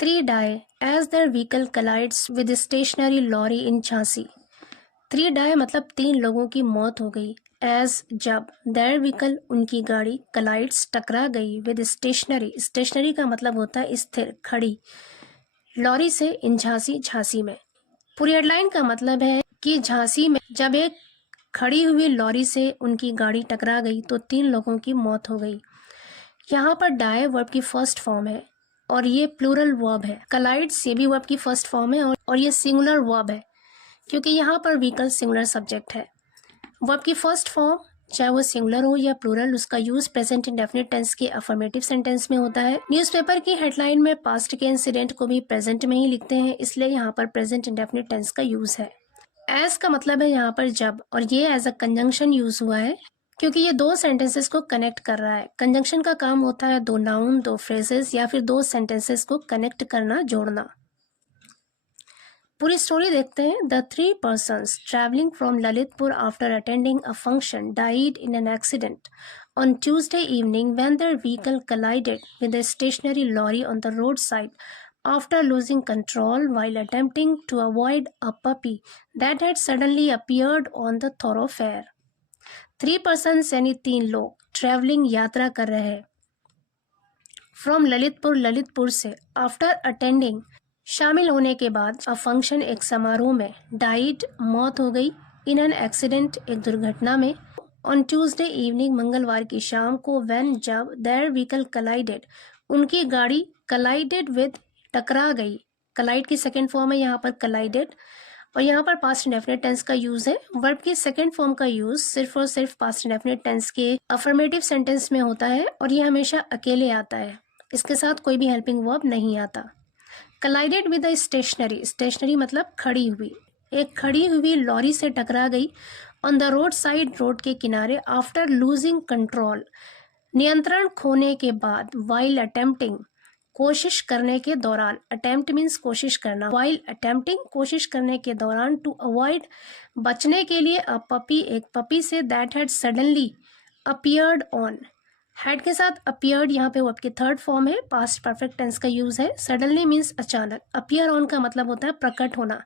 3 die as their vehicle collides with a stationary lorry in Jhansi. 3 die मतलब 3 लोगों की मौत हो गई। as जब their vehicle उनकी गाड़ी collides टकरा गई with stationary का मतलब होता है स्थिर खड़ी, लॉरी से इन झांसी झांसी में। पूरी हेडलाइन का मतलब है कि झांसी में जब एक खड़ी हुई लॉरी से उनकी गाड़ी टकरा गई तो 3 लोगों की मौत हो गई। यहाँ पर डाई वर्ब की फर्स्ट फॉर्म है और ये प्लूरल वर्ब है। कलाइड्स ये भी वर्ब की फर्स्ट फॉर्म है और ये सिंगुलर वर्ब है क्योंकि यहाँ पर व्हीकल सिंगुलर सब्जेक्ट है। वर्ब की फर्स्ट फॉर्म चाहे वो सिंगुलर हो या प्लूरल, उसका यूज प्रेजेंट इंडेफिनिट टेंस के अफर्मेटिव सेंटेंस में होता है। न्यूज़पेपर की हेडलाइन में पास्ट के इंसिडेंट को भी प्रेजेंट में ही लिखते हैं, इसलिए यहाँ पर प्रेजेंट इंडेफिनिट टेंस का यूज है। एज का मतलब है यहाँ पर जब, और ये एज अ कंजंक्शन यूज हुआ है क्योंकि ये 2 सेंटेंसेस को कनेक्ट कर रहा है। कंजंक्शन का काम होता है 2 नाउन, 2 फ्रेजेस या फिर 2 सेंटेंसेस को कनेक्ट करना, जोड़ना। पूरी स्टोरी देखते हैं। The 3 persons traveling from Lalitpur after attending a function died in an accident on Tuesday evening when their vehicle collided with a stationary lorry on the roadside after losing control while attempting to avoid a puppy that had suddenly appeared on the thoroughfare। 3 persons यानी 3 लोग travelling यात्रा कर रहे हैं from Lalitpur से, after attending शामिल होने के बाद, अ फंक्शन एक समारोह में, डाइड मौत हो गई, इन एन एक्सीडेंट एक दुर्घटना में, ऑन ट्यूसडे इवनिंग मंगलवार की शाम को, व्हेन जब, देयर व्हीकल कलाइडेड उनकी गाड़ी, कलाइडेड विद टकरा गई, कलाइड की सेकेंड फॉर्म है यहाँ पर कलाइडेड, और यहाँ पर पास्ट इंडेफिनिट टेंस का यूज है। वर्ब की सेकेंड फॉर्म का यूज सिर्फ और सिर्फ पास्ट इंडेफिनिट टेंस के अफर्मेटिव सेंटेंस में होता है और ये हमेशा अकेले आता है, इसके साथ कोई भी हेल्पिंग वर्ब नहीं आता। कलाइडेड विद अ स्टेशनरी मतलब खड़ी हुई, एक खड़ी हुई लॉरी से टकरा गई, on the road side road के किनारे, आफ्टर लूजिंग कंट्रोल नियंत्रण खोने के बाद, वाइल अटेम्प्टिंग कोशिश करने के दौरान, अटेम्प्ट मीन्स कोशिश करना, वाइल अटेम्प्टिंग कोशिश करने के दौरान, टू अवॉइड बचने के लिए, अ पपी एक पपी से, that had suddenly appeared on, had के साथ अपीयर्ड यहाँ पे वर्ब की थर्ड फॉर्म है, पास्ट परफेक्ट टेंस का यूज है। सडनली मीन्स अचानक, अपीयर ऑन का मतलब होता है प्रकट होना,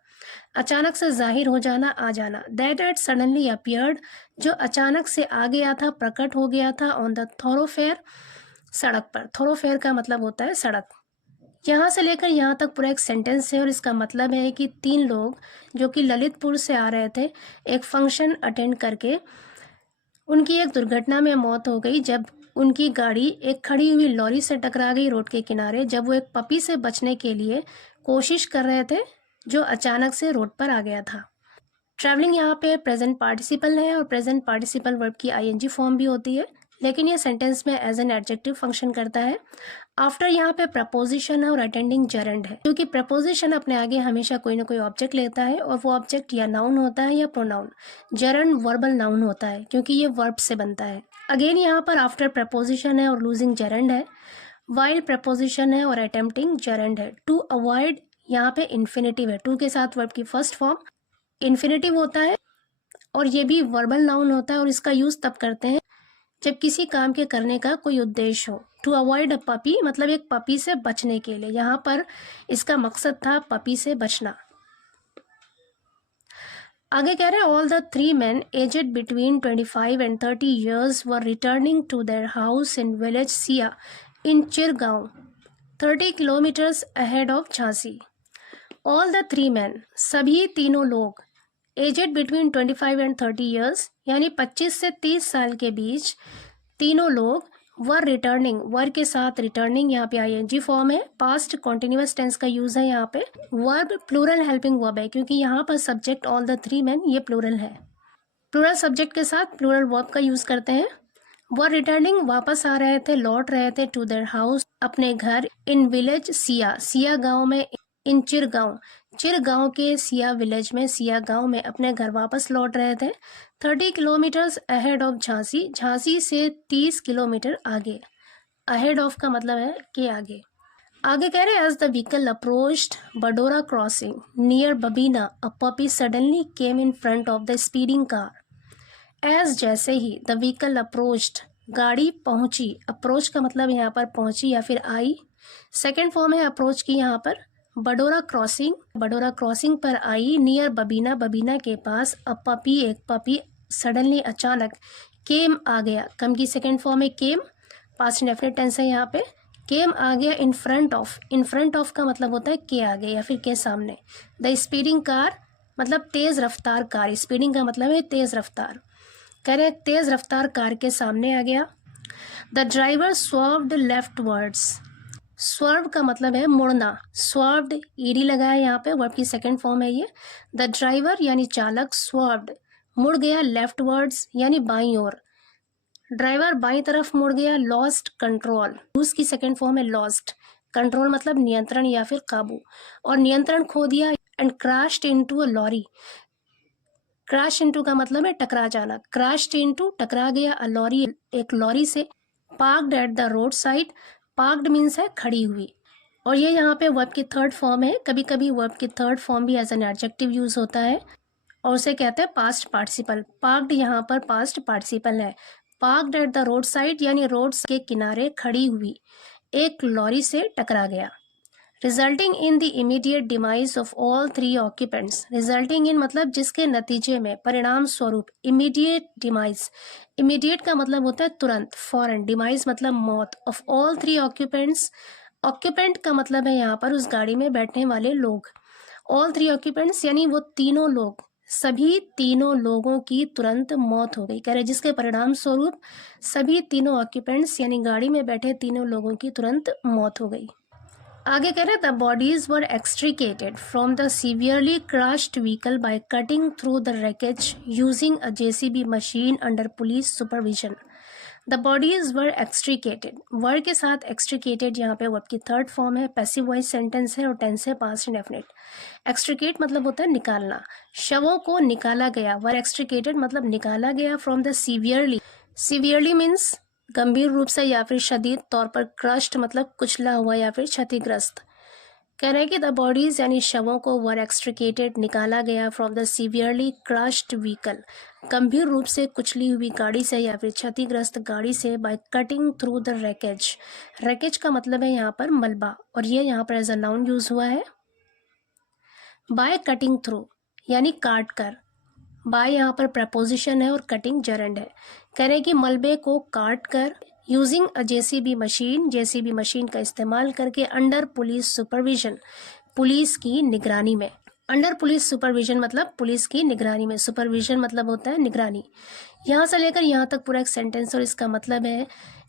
अचानक से जाहिर हो जाना, आ जाना। दैट हैड सडनली अपीयर्ड जो अचानक से आ गया था, प्रकट हो गया था, ऑन द थोरोफेयर सड़क पर। थोरोफेयर का मतलब होता है सड़क। यहाँ से लेकर यहाँ तक पूरा एक सेंटेंस है और इसका मतलब है कि 3 लोग जो कि ललितपुर से आ रहे थे, एक फंक्शन अटेंड करके उनकी एक दुर्घटना में मौत हो गई जब उनकी गाड़ी एक खड़ी हुई लॉरी से टकरा गई रोड के किनारे, जब वो एक पपी से बचने के लिए कोशिश कर रहे थे जो अचानक से रोड पर आ गया था। ट्रैवलिंग यहाँ पे प्रेजेंट पार्टिसिपल है और प्रेजेंट पार्टिसिपल वर्ब की आईएनजी फॉर्म भी होती है, लेकिन ये सेंटेंस में एज एन एडजेक्टिव फंक्शन करता है। आफ्टर यहाँ पे प्रपोजिशन है और अटेंडिंग जरंड है, क्योंकि प्रपोजिशन अपने आगे हमेशा कोई ना कोई ऑब्जेक्ट लेता है और वो ऑब्जेक्ट या नाउन होता है या प्रोनाउन। जरंड वर्बल नाउन होता है क्योंकि ये वर्ब से बनता है। अगेन यहाँ पर आफ्टर प्रपोजिशन है और लूजिंग जरंड है, वाइल प्रपोजिशन है और अटेम्प्टिंग जरंड है। टू अवॉइड यहाँ पे इन्फिनेटिव है, टू के साथ वर्ब की फर्स्ट फॉर्म इन्फिनेटिव होता है और ये भी वर्बल नाउन होता है और इसका यूज तब करते हैं जब किसी काम के करने का कोई उद्देश्य हो। टू अवॉइड अ पपी मतलब एक पपी से बचने के लिए, यहाँ पर इसका मकसद था पपी से बचना। आगे कह रहे हैं all the 3 men aged between 25 and 30 years were returning to their house in village Siya in Chirgaon 30 kilometres ahead of Jhansi. All the 3 men सभी तीनों लोग, एजेड बिटवीन 25 and 30 years यानी 25 से 30 साल के बीच, तीनों लोग, वर रिटर्निंग, वर के साथ रिटर्निंग यहाँ पे आईएनजी फॉर्म है, पास्ट कॉन्टिन्यूअस टेंस का यूज है। यहाँ पे वर्ब प्लूरल हेल्पिंग वर्ब है क्योंकि यहाँ पर सब्जेक्ट ऑल द 3 men ये प्लूरल है। प्लूरल सब्जेक्ट के साथ प्लूरल वर्ब का यूज करते हैं। वर रिटर्निंग वापस आ रहे थे, लौट रहे थे, टू देयर हाउस अपने घर, इन विलेज सिया, सिया गांव में, इन चिरगांव के सिया विलेज में, सिया गांव में अपने घर वापस लौट रहे थे। 30 kilometres ahead of Jhansi, Jhansi से 30 किलोमीटर आगे। अहेड ऑफ का मतलब है कि आगे। आगे कह रहे हैं as the vehicle approached Badora crossing near Babina a puppy suddenly came in front of the speeding car. As जैसे ही, द व्हीकल अप्रोच्ड गाड़ी पहुंची, अप्रोच का मतलब यहाँ पर पहुंची या फिर आई, सेकेंड फॉर्म है अप्रोच की यहाँ पर बडोरा क्रॉसिंग पर आई नियर बबीना, बबीना के पास अ पपी, एक पपी सडनली अचानक, केम आ गया, कम की सेकेंड फॉर्म है केम, पास्ट इंडेफिनिट टेंस है यहाँ पे, केम आ गया इन फ्रंट ऑफ का मतलब होता है के आगे या फिर के सामने, द स्पीडिंग कार मतलब तेज रफ्तार कार, स्पीडिंग का मतलब है तेज रफ्तार, कह रहे तेज रफ्तार कार के सामने आ गया। द ड्राइवर स्वर्व्ड लेफ्टवर्ड्स, स्वर्व का मतलब है मुड़ना, स्वर्व्ड ईडी लगा है यहाँ पे, वर्ब की सेकंड फॉर्म है ये। द ड्राइवर यानी चालक, स्वर्व्ड मुड़ गया, लेफ्टवर्ड्स यानी बाईं ओर, ड्राइवर बाईं तरफ मुड़ गया, लॉस्ट कंट्रोल, लूज की सेकंड फॉर्म है लॉस्ट, कंट्रोल मतलब नियंत्रण या फिर काबू, और नियंत्रण खो दिया, and crashed into a lorry, crash into का मतलब है टकरा जाना, क्रैश्ड इनटू टकरा गया, अ लॉरी एक लॉरी से, parked at the road side, parked means है खड़ी हुई, और ये यहाँ पे वर्ब की थर्ड फॉर्म है, कभी कभी वर्ब की थर्ड फॉर्म भी एज एन एडजेक्टिव यूज होता है और उसे कहते हैं पास्ट पार्टिसिपल, पार्क्ड यहाँ पर पास्ट पार्टिसिपल है, parked at the road side यानी रोड के किनारे खड़ी हुई, एक लॉरी से टकरा गया। Resulting in the immediate demise of all three occupants, resulting in मतलब जिसके नतीजे में, परिणाम स्वरूप, इमीडिएट डिमाइज, इमीडिएट का मतलब होता है तुरंत, फौरन, डिमाइज मतलब मौत, of all three occupants, occupant का मतलब है यहाँ पर उस गाड़ी में बैठने वाले लोग, ऑल थ्री ऑक्यूपेंट्स यानी वो तीनों लोग, सभी तीनों लोगों की तुरंत मौत हो गई, कह रहे जिसके परिणाम स्वरूप सभी तीनों ऑक्यूपेंट्स यानी गाड़ी में बैठे तीनों लोगों की तुरंत मौत हो गई। आगे कह रहे the bodies were extricated from the severely crushed vehicle by cutting through the wreckage using a JCB machine under police supervision. The bodies were extricated, were के साथ एक्सट्रिकेटेड यहाँ पे वर्ब की थर्ड फॉर्म है, पैसिव वॉइस सेंटेंस है और tense है past indefinite. Extricate मतलब होता है निकालना, शवों को निकाला गया, वर एक्सट्रिकेटेड मतलब निकाला गया, from the severely, severely means गंभीर रूप से या फिर शदीद तौर पर, क्रश्ड मतलब कुचला हुआ या फिर क्षतिग्रस्त, कह रहे हैं कि द बॉडीज यानी शवों को वर एक्सट्रिकेटेड निकाला गया, from the severely crushed vehicle गंभीर रूप से कुचली हुई गाड़ी से या फिर क्षतिग्रस्त गाड़ी से, bye cutting through the wreckage, wreckage का मतलब है यहाँ पर मलबा और ये यहाँ पर एज अ नाउन यूज हुआ है, बाय कटिंग थ्रू यानी काट कर, बाय यहाँ पर प्रपोजिशन है और कटिंग जरंड है, कह रहे कि मलबे को काट कर, using a JCB machine, JCB machine का इस्तेमाल करके, अंडर पुलिस सुपरविजन, पुलिस की निगरानी में, अंडर पुलिस सुपरविजन मतलब पुलिस की निगरानी में, सुपरविजन मतलब होता है निगरानी। यहाँ से लेकर यहाँ तक पूरा एक सेंटेंस और इसका मतलब है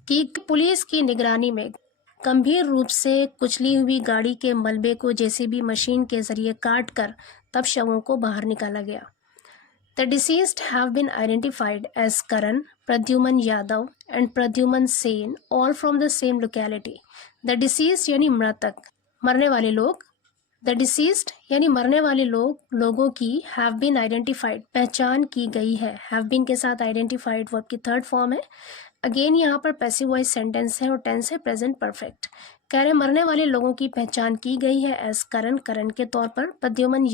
कि पुलिस की निगरानी में गंभीर रूप से कुचली हुई गाड़ी के मलबे को जेसीबी मशीन के जरिए काट कर तब शवों को बाहर निकाला गया। The deceased have been identified as Karan, Pradyuman Yadav and Pradyuman Sen, all from the same locality. The deceased यानी मृतक, मरने वाले लोग, The deceased यानी मरने वाले लोग, लोगों की, have been identified पहचान की गई है, have been के साथ identified वर्ब की थर्ड फॉर्म है, अगेन यहाँ पर पैसिव वॉइस सेंटेंस है और टेंस है प्रेजेंट परफेक्ट, कह रहे मरने वाले लोगों की पहचान की गई है एज करण, करण के तौर पर, प्रद्युमन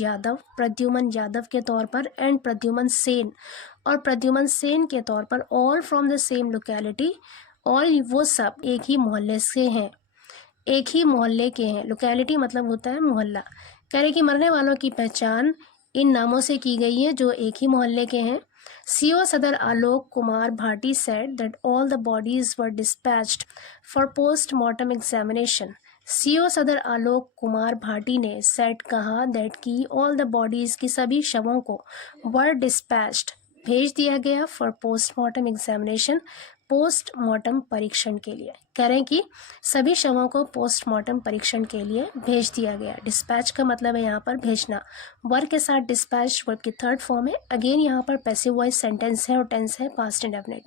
यादव के तौर पर, एंड प्रद्युमन सेन और प्रद्युमन सेन के तौर पर, all from the same locality, all वो सब एक ही मोहल्ले से हैं, एक ही मोहल्ले के हैं, लोकेलिटी मतलब होता है मोहल्ला, कह रहे कि मरने वालों की पहचान इन नामों से की गई है जो एक ही मोहल्ले के हैं। CO Sadar Alok Kumar Bhati said that all the bodies were dispatched for post-mortem examination. CO Sadar Alok Kumar Bhati ने said कहा that कि all the bodies की सभी शवों को were dispatched भेज दिया गया for post-mortem examination, पोस्टमार्टम परीक्षण के लिए, कह रहे हैं कि सभी शवों को पोस्टमार्टम परीक्षण के लिए भेज दिया गया। डिस्पैच का मतलब है यहाँ पर भेजना, वर्ब के साथ डिस्पैच वर्ब की थर्ड फॉर्म है, अगेन यहाँ पर पैसिव वॉइस सेंटेंस है और टेंस है पास्ट इंडेफिनिट।